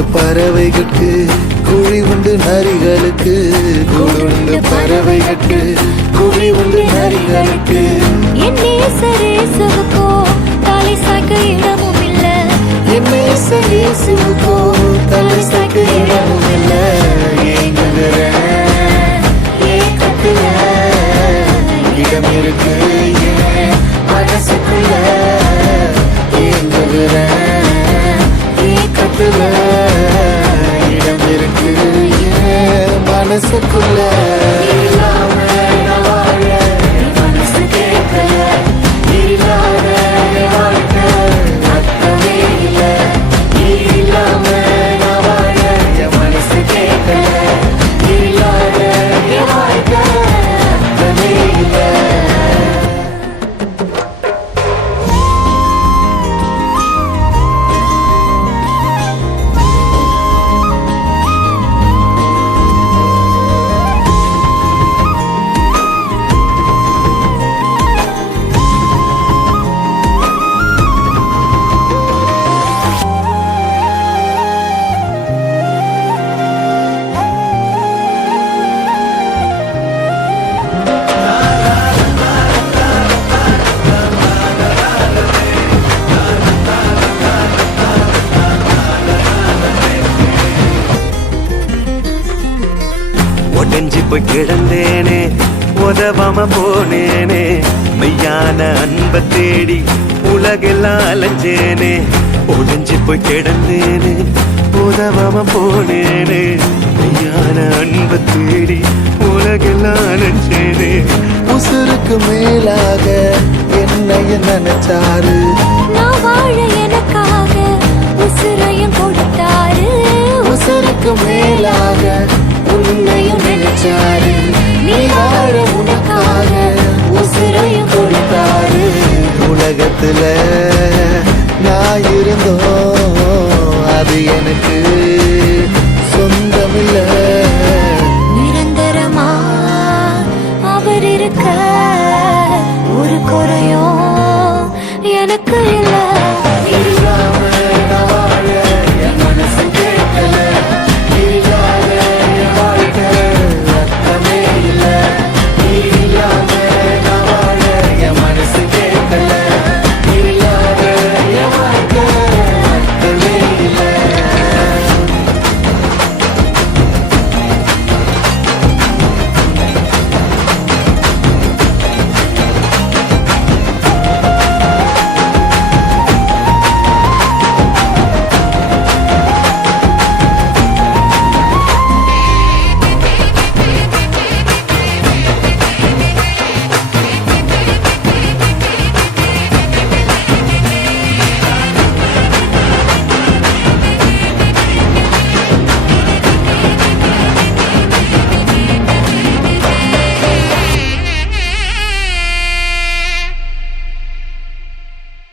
கூடுண்டு பறவைகளுக்கு குழி உண்டு நரிகளுக்கு கூடுண்டு பறவைகளுக்கு குழி உண்டு நரிகளுக்கு என் நேசரேசுவுக்கோ தலை சாய்க்க இடமும் இல்ல என் நேசரேசுவுக்கோ தலை சாய்க்க இடமும் இல்ல ஏக்கத்துல இடம் இருக்கு என் மனசுக்குள்ள ஏக்கத்துல இடம் இருக்கு என் மனசுக்குள்ள ஒடஞ்சி போய் கிடந்தேனே உதவாம போனேனே மெய்யான அன்பை தேடி உலகெல்லாம் அலைஞ்சேனே ஒடஞ்சி போய் கிடந்தேனே உதவாம போனேனே மெய்யான அன்பை தேடி உலகெல்லாம் அலைஞ்சேனே உசுருக்கு மேலாக என்னைய நினைச்சாரு நான் வாழ எனக்காக உசுரையும் கொடுத்தாரு உசுருக்கு மேலாக உன்னையும் நினைச்சாரு நீ வாழ உனக்காக உசுரையும் கொடுத்தாரு உலகத்துல நான் இருந்தோம் அது எனக்கு சொந்தமில்ல நிரந்தரமா அவர் இருக்க ஒரு குறையும் எனக்கு இல்ல